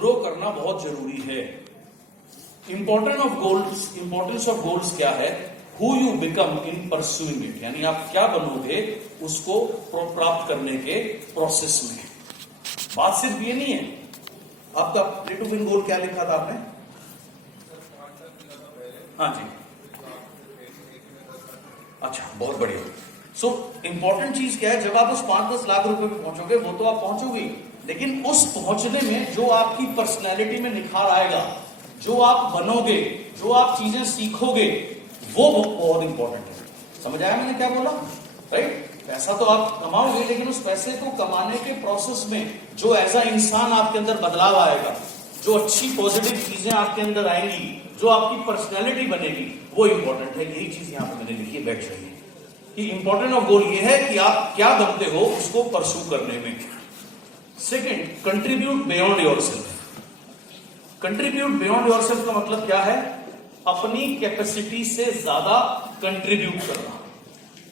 Grow करना बहुत जरूरी है। इंपॉर्टेंस ऑफ गोल्स क्या है? Who you become in pursuing it, यानी आप क्या बनोगे उसको प्राप्त करने के प्रोसेस में। बात सिर्फ ये नहीं है। आपका प्ले टू विन गोल क्या लिखा था आपने? हाँ जी, अच्छा, बहुत बढ़िया। सो इंपॉर्टेंट चीज क्या है? जब आप उस 5-10 लाख रुपए पे पहुंचोगे, वो तो आप पहुंचोगे, लेकिन उस पहुंचने में जो आपकी पर्सनैलिटी में निखार आएगा, जो आप बनोगे, जो आप चीजें सीखोगे, वो बहुत इंपॉर्टेंट है। समझ आया मैंने क्या बोला? राइट? पैसा तो आप कमाओगे, लेकिन उस पैसे को कमाने के प्रोसेस में जो एज अ इंसान आपके अंदर बदलाव आएगा, जो अच्छी पॉजिटिव चीजें आपके अंदर आएंगी, जो आपकी पर्सनैलिटी बनेगी, वो इंपॉर्टेंट है। यही चीज यहां पे मैंने लिखी है, बैठ जाइए कि इंपॉर्टेंट ऑफ गोल ये है कि आप क्या बनते हो उसको परस्यू करने में। Second, contribute beyond yourself. Contribute beyond yourself का मतलब क्या है? अपनी कैपेसिटी से ज्यादा कंट्रीब्यूट करना।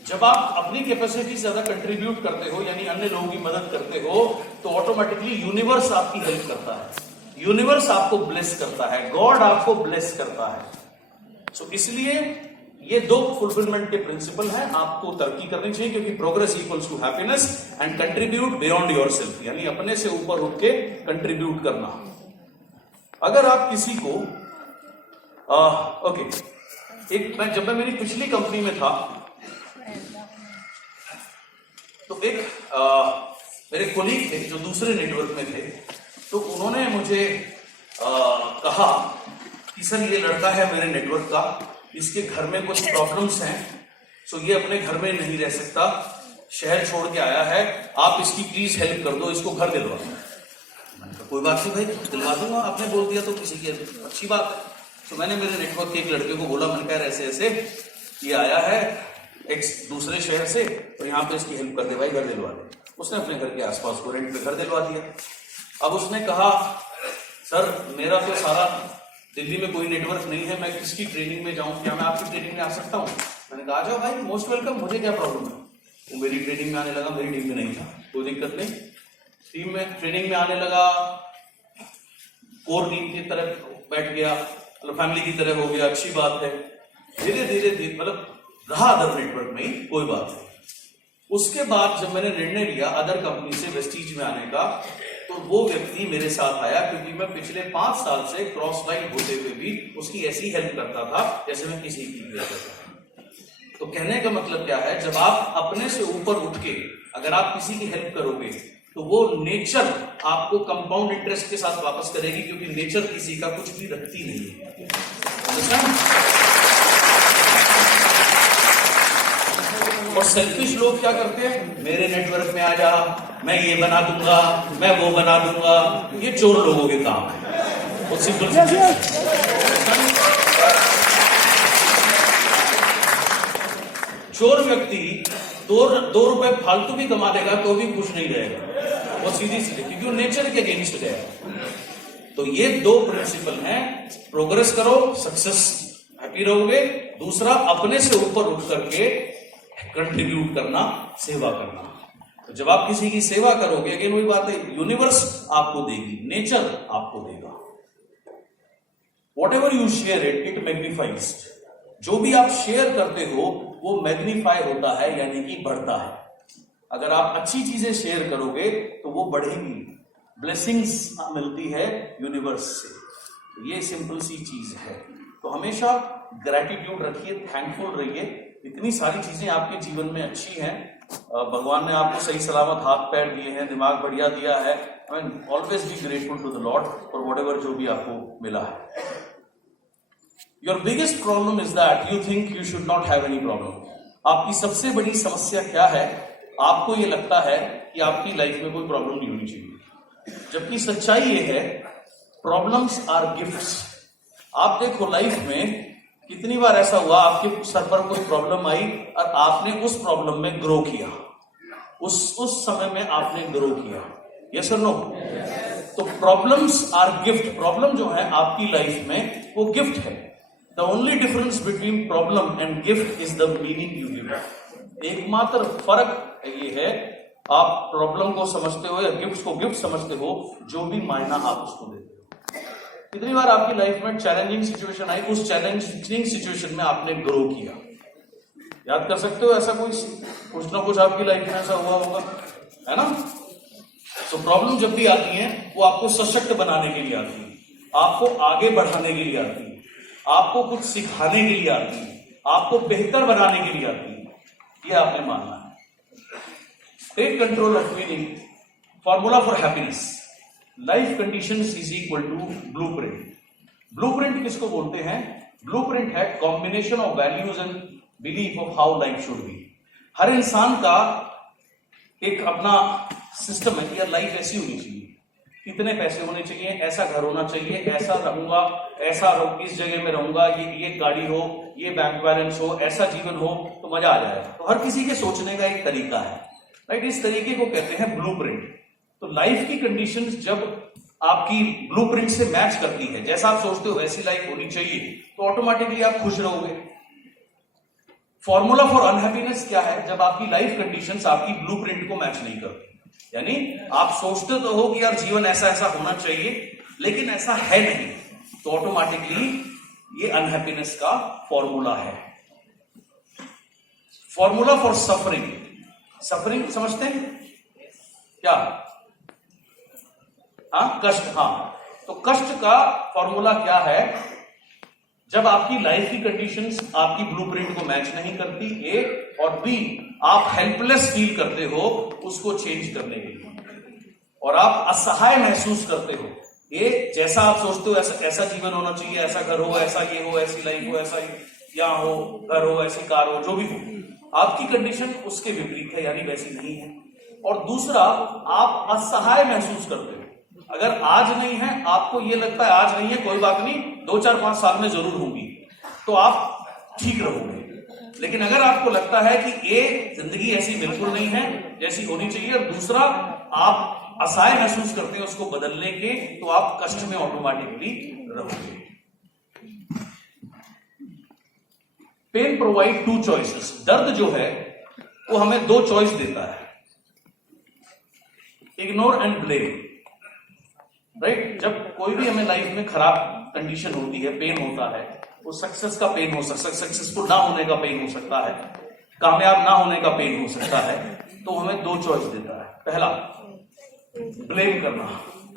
जब आप अपनी कैपेसिटी से ज्यादा कंट्रीब्यूट करते हो, यानी अन्य लोगों की मदद करते हो, तो ऑटोमेटिकली यूनिवर्स आपकी हेल्प करता है, यूनिवर्स आपको ब्लेस करता है, गॉड आपको ब्लेस करता है। सो इसलिए ये दो फुलफिलमेंट के प्रिंसिपल हैं, आपको तरक्की करनी चाहिए, क्योंकि progress equals to happiness and contribute beyond yourself, यानी अपने से ऊपर उठ के कंट्रीब्यूट करना। अगर आप किसी को जब मैं मेरी पिछली कंपनी में था, तो एक मेरे कोलीग थे जो दूसरे नेटवर्क में थे, तो उन्होंने मुझे कहा कि सर, ये लड़का है मेरे नेटवर्क का, इसके घर में कुछ प्रॉब्लम्स हैं, सो ये अपने घर में नहीं रह सकता, शहर छोड़ के आया है, आप इसकी प्लीज हेल्प कर दो, इसको घर दिलवा दो। मैंने कहा कोई बात नहीं भाई, दिलवा दूंगा, आपने बोल दिया तो किसी की अच्छी बात है। तो मैंने मेरे नेटवर्क के एक लड़के को बोला, मैंने कहा ऐसे ऐसे ये आया है एक दूसरे शहर से, तो यहाँ पे इसकी हेल्प कर दे भाई, घर दिलवा दे। उसने अपने घर के आसपास को रेंट पे घर दिलवा दिया। अब उसने कहा, सर मेरा तो सारा दिल्ली में कोई नेटवर्क नहीं है, मैं किसकी ट्रेनिंग में जाऊं, क्या मैं आपकी ट्रेनिंग में आ सकता हूं? मैंने कहा आ जाओ भाई, मोस्ट वेलकम, मुझे क्या प्रॉब्लम है। वो मेरी ट्रेनिंग में आने लगा, मेरी टीम में नहीं था, कोई दिक्कत नहीं, टीम में ट्रेनिंग में आने लगा, कोर टीम की तरह बैठ गया, मतलब फैमिली की तरह हो गया, अच्छी बात है। धीरे धीरे मतलब रहा अदर नेटवर्क में ही, कोई बात नहीं। उसके बाद जब मैंने निर्णय लिया अदर कंपनी से वेस्टीज में आने का, तो वो व्यक्ति मेरे साथ आया, क्योंकि मैं पिछले 5 साल से क्रॉस लाइन होते हुए भी उसकी ऐसी हेल्प करता था जैसे मैं किसी की भी करता था। तो कहने का मतलब क्या है? जब आप अपने से ऊपर उठ के अगर आप किसी की हेल्प करोगे, तो वो नेचर आपको कंपाउंड इंटरेस्ट के साथ वापस करेगी, क्योंकि नेचर किसी का कुछ भी रखती नहीं है। और सेल्फिश लोग क्या करते हैं? मेरे नेटवर्क में आ जा, मैं ये बना दूंगा, मैं वो बना दूंगा। ये चोर लोगों के काम है, वो सिंपल चोर व्यक्ति 2 रुपए फालतू भी कमा देगा तो भी खुश नहीं रहेगा, वो सीधी, क्योंकि वो नेचर के अगेंस्ट गया। तो ये 2 प्रिंसिपल हैं, प्रोग्रेस करो, सक्सेस हैप्पी रहोगे। दूसरा, अपने से ऊपर उठ करके कंट्रीब्यूट करना, सेवा करना। तो जब आप किसी की सेवा करोगे, अगेन वही बात है, यूनिवर्स आपको देगी, नेचर आपको देगा। What ever you share it magnifies. जो भी आप शेयर करते हो वो मैग्नीफाई होता है, यानी कि बढ़ता है। अगर आप अच्छी चीजें शेयर करोगे तो वो बढ़ेगी, ब्लेसिंग्स मिलती है यूनिवर्स से। तो ये सिंपल सी चीज है। तो हमेशा ग्रैटिट्यूड रखिए, थैंकफुल रहिए। इतनी सारी चीजें आपके जीवन में अच्छी हैं, भगवान ने आपको सही सलामत हाथ पैर दिए हैं, दिमाग बढ़िया दिया है। I mean always be grateful to the Lord for whatever जो भी आपको मिला है। Your biggest problem is that you think you should not have any problem. आपकी सबसे बड़ी समस्या क्या है? आपको ये लगता है कि आपकी लाइफ में कोई प्रॉब्लम नहीं होनी चाहिए, जबकि सच्चाई ये है, प्रॉब्लम्स आर गिफ्ट्स। आप देखो लाइफ में कितनी बार ऐसा हुआ, आपके सर पर कोई प्रॉब्लम आई और आपने उस प्रॉब्लम में ग्रो किया, उस समय में आपने ग्रो किया। यस और नो? तो प्रॉब्लम्स आर गिफ्ट। प्रॉब्लम जो है आपकी लाइफ में वो गिफ्ट है। The only difference between problem and gift is the meaning you give. एकमात्र फर्क ये है, आप प्रॉब्लम को समझते हो या गिफ्ट को गिफ्ट समझते हो, जो भी मायना आप उसको देते हो। कितनी बार आपकी लाइफ में चैलेंजिंग सिचुएशन आई, उस चैलेंजिंग सिचुएशन में आपने ग्रो किया? याद कर सकते हो ऐसा कोई? कुछ ना कुछ आपकी लाइफ में ऐसा हुआ होगा, है ना? तो प्रॉब्लम जब भी आती है वो आपको सशक्त बनाने के लिए आती है, आपको आगे बढ़ाने के लिए आती है, आपको कुछ सिखाने के लिए आती है, आपको बेहतर बनाने के लिए आती है। ये आपने मानना है। Take control of meaning. Formula for happiness. Life conditions is equal to blueprint. Blueprint किसको बोलते हैं? ब्लूप्रिंट है combination of values and belief of how life should be. हर इंसान का एक अपना सिस्टम है कि यार लाइफ ऐसी होनी चाहिए, इतने पैसे होने चाहिए, ऐसा घर होना चाहिए, ऐसा रहूंगा, ऐसा इस जगह में रहूंगा, ये गाड़ी हो, ये बैंक बैलेंस हो, ऐसा जीवन हो तो मजा आ जाएगा। तो हर किसी के सोचने का एक तरीका है, राइट? इस तरीके को कहते हैं ब्लूप्रिंट। तो लाइफ की कंडीशंस जब आपकी ब्लूप्रिंट से मैच करती है, जैसा आप सोचते हो वैसी लाइफ होनी चाहिए, तो ऑटोमेटिकली आप खुश रहोगे। फॉर्मूला फॉर अनहैप्पीनेस क्या है? जब आपकी लाइफ कंडीशंस आपकी ब्लूप्रिंट को मैच नहीं करती, यानी आप सोचते तो हो कि यार जीवन ऐसा ऐसा होना चाहिए, लेकिन ऐसा है नहीं, तो ऑटोमेटिकली ये अनहैप्पीनेस का फॉर्मूला है। Formula for suffering. सफरिंग समझते हैं क्या? हाँ, कष्ट। हाँ, तो कष्ट का फॉर्मूला क्या है? जब आपकी लाइफ की कंडीशंस आपकी ब्लूप्रिंट को मैच नहीं करती, ए, और बी, आप हेल्पलेस फील करते हो उसको चेंज करने के लिए, और आप असहाय महसूस करते हो। ये जैसा आप सोचते हो ऐसा जीवन होना चाहिए, ऐसा घर हो, ऐसा ये हो, ऐसी लाइफ हो, ऐसा यहाँ हो, घर हो, ऐसी कार हो, जो भी हो, आपकी कंडीशन उसके विपरीत है, यानी वैसी नहीं है। और दूसरा, आप असहाय महसूस करते हो। अगर आज नहीं है, आपको ये लगता है आज नहीं है, कोई बात नहीं, 2, 4, 5 साल में जरूर होगी, तो आप ठीक रहोगे। लेकिन अगर आपको लगता है कि ये जिंदगी ऐसी बिल्कुल नहीं है जैसी होनी चाहिए, और दूसरा आप असहाय महसूस करते हैं उसको बदलने के, तो आप कष्ट में ऑटोमेटिकली रहोगे। Pain provide 2 choices. दर्द जो है वो हमें 2 चॉइस देता है, इग्नोर एंड ब्लेम, राइट? जब कोई भी हमें लाइफ में खराब कंडीशन होती है, पेन होता है, वो सक्सेस का पेन हो सकता है, सक्सेसफुल ना होने का पेन हो सकता है, कामयाब ना होने का पेन हो सकता है, तो हमें 2 चॉइस देता है। पहला, ब्लेम करना,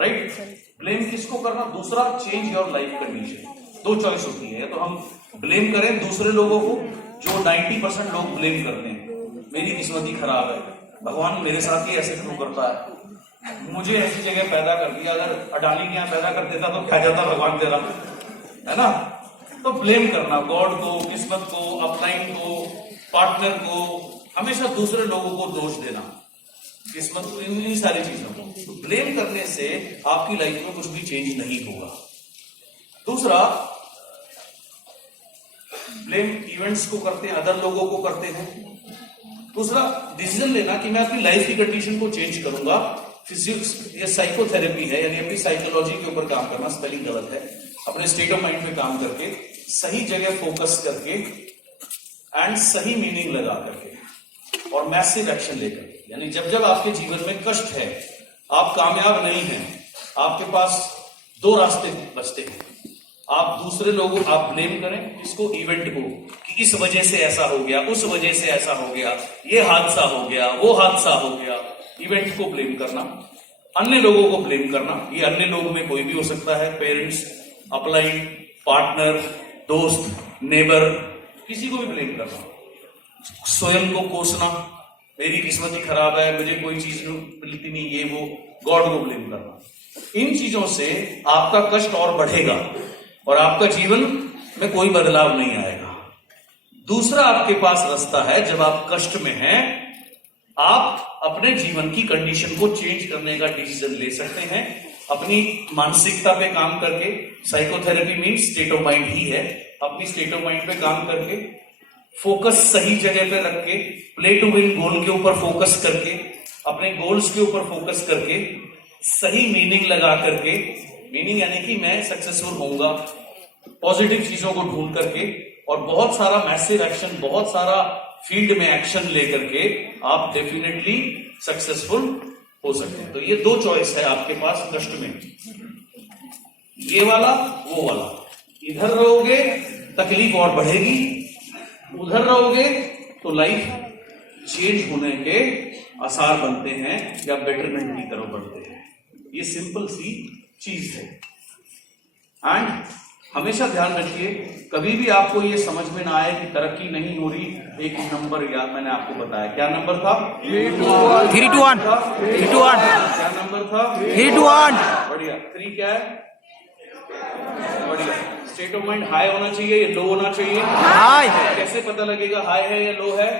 राइट? ब्लेम किसको करना? दूसरा, change your life condition. 2 choice होती है, तो हम ब्लेम करें दूसरे लोगों को, जो 90% लोग ब्लेम करते हैं, मेरी किस्मत ही खराब है, भगवान मेरे साथ ही ऐसे क्यों करता है, मुझे ऐसी जगह पैदा कर दिया, अगर अडानी के यहां पैदा कर देता तो क्या जाता भगवान तेरा, है ना? तो ब्लेम करना, गॉड को, किस्मत को, अपलाइन को, पार्टनर को, हमेशा दूसरे लोगों को दोष देना, किस्मत को, इन सारी चीजों को। तो ब्लेम करने से आपकी लाइफ में कुछ भी चेंज नहीं होगा। दूसरा, ब्लेम इवेंट्स को करते हैं, अदर लोगों को करते हैं। दूसरा, डिसीजन लेना कि मैं अपनी लाइफ की कंडीशन को चेंज करूंगा। फिजिक्स, ये साइकोथेरेपी है, यानी अपनी साइकोलॉजी के ऊपर काम करना, स्पेलिंग गलत है, अपने स्टेट ऑफ माइंड पे काम करके, सही जगह फोकस करके, एंड सही मीनिंग लगा करके, और मैसिव एक्शन लेकर। यानी जब जब आपके जीवन में कष्ट है, आप कामयाब नहीं हैं, आपके पास 2 रास्ते बचते हैं। आप दूसरे लोगों, आप ब्लेम करें इसको, इवेंट को, कि इस वजह से ऐसा हो गया, उस वजह से ऐसा हो गया, ये हादसा हो गया, वो हादसा हो गया, इवेंट को ब्लेम करना। अन्य लोगों को ब्लेम करना, ये अन्य लोगों में कोई भी हो सकता है, पेरेंट्स, अपलाइन, पार्टनर, दोस्त, नेबर, किसी को भी ब्लेम करना। स्वयं को कोसना, मेरी किस्मत ही खराब है, मुझे कोई चीज मिलती नहीं, ये वो, गॉड को ब्लेम करना। इन चीजों से आपका कष्ट और बढ़ेगा और आपका जीवन में कोई बदलाव नहीं आएगा। दूसरा आपके पास रास्ता है, जब आप कष्ट में हैं, आप अपने जीवन की कंडीशन को चेंज करने का डिसीजन ले सकते हैं, अपनी मानसिकता पे काम करके। Psychotherapy means state of mind ही है। अपनी स्टेट ऑफ माइंड पे काम करके, फोकस सही जगह पे रख के, प्ले टू विन गोल के ऊपर फोकस करके, अपने गोल्स के ऊपर फोकस करके, सही मीनिंग लगा करके, मीनिंग यानी कि मैं सक्सेसफुल होऊंगा, पॉजिटिव चीजों को ढूंढ करके, और बहुत सारा मैसिव एक्शन, बहुत सारा फील्ड में एक्शन लेकर के आप डेफिनेटली सक्सेसफुल हो सकते हैं। तो ये 2 चॉइस है आपके पास कष्ट में, ये वाला वो वाला, इधर रहोगे तकलीफ और बढ़ेगी, उधर रहोगे तो लाइफ चेंज होने के आसार बनते हैं या बेटरमेंट की तरफ बढ़ते हैं। ये सिंपल सी चीज है। एंड हमेशा ध्यान रखिए, कभी भी आपको ये समझ में ना आए कि तरक्की नहीं हो रही, एक नंबर याद मैंने आपको बताया, क्या नंबर था? 3 to 1 3 to 1 क्या नंबर था? 3 to 1 बढ़िया। 3 क्या है? बढ़िया। स्टेट ऑफ माइंड हाई होना चाहिए या लो होना चाहिए? हाई। कैसे पता लगेगा हाई है या लो है?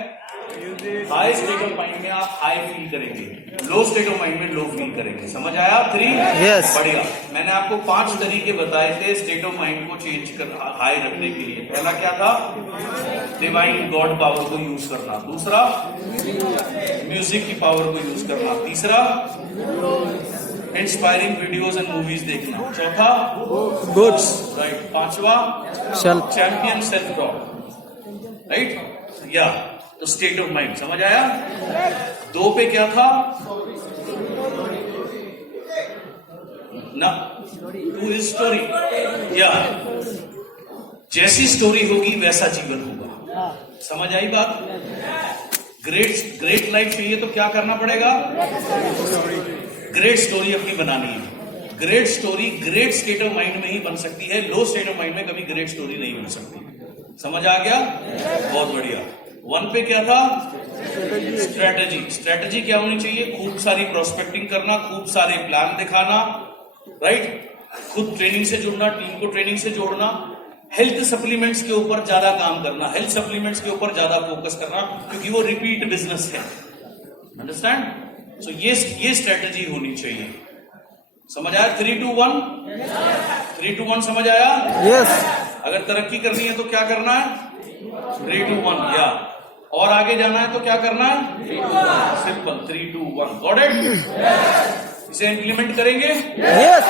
हाई स्टेट ऑफ माइंड में आप हाई फील करेंगे, लो स्टेट ऑफ माइंड में लो फील करेंगे। समझ आया? 3 Yes. बढ़िया। मैंने आपको 5 तरीके बताए थे स्टेट ऑफ माइंड को चेंज कर हाई रखने के लिए। पहला क्या था? डिवाइन गॉड पावर को यूज करना। दूसरा, म्यूजिक की पावर को यूज करना। तीसरा, इंस्पायरिंग वीडियोस एंड मूवीज देखना। चौथा, गुड्स राइट। पांचवा, self champion self talk, right या तो स्टेट ऑफ माइंड। समझ आया? 2 पे क्या था? ना 2 इज स्टोरी। या जैसी स्टोरी होगी वैसा जीवन होगा। समझ आई बात? ग्रेट लाइफ चाहिए तो क्या करना पड़ेगा? ग्रेट स्टोरी अपनी बनानी है। Great story great state of mind में ही बन सकती है, लो स्टेट ऑफ माइंड में कभी ग्रेट स्टोरी नहीं बन सकती। समझ आ गया? बहुत बढ़िया। 1 पे क्या था? स्ट्रेटेजी। स्ट्रेटेजी क्या होनी चाहिए? खूब सारी प्रोस्पेक्टिंग करना, खूब सारे प्लान दिखाना, राइट। खुद ट्रेनिंग से जुड़ना, टीम को ट्रेनिंग से जोड़ना, हेल्थ सप्लीमेंट्स के ऊपर ज्यादा काम करना, हेल्थ सप्लीमेंट्स के ऊपर ज्यादा फोकस करना, क्योंकि वो रिपीट बिजनेस है। अंडरस्टैंड? सो ये स्ट्रेटेजी होनी चाहिए। समझ आया? 3 to 1 3 to 1 समझ आया? यस। अगर तरक्की करनी है तो क्या करना है? 3 to 1 या और आगे जाना है तो क्या करना है? Simple 3 to 1। Got it? इसे इंप्लीमेंट करेंगे? यस।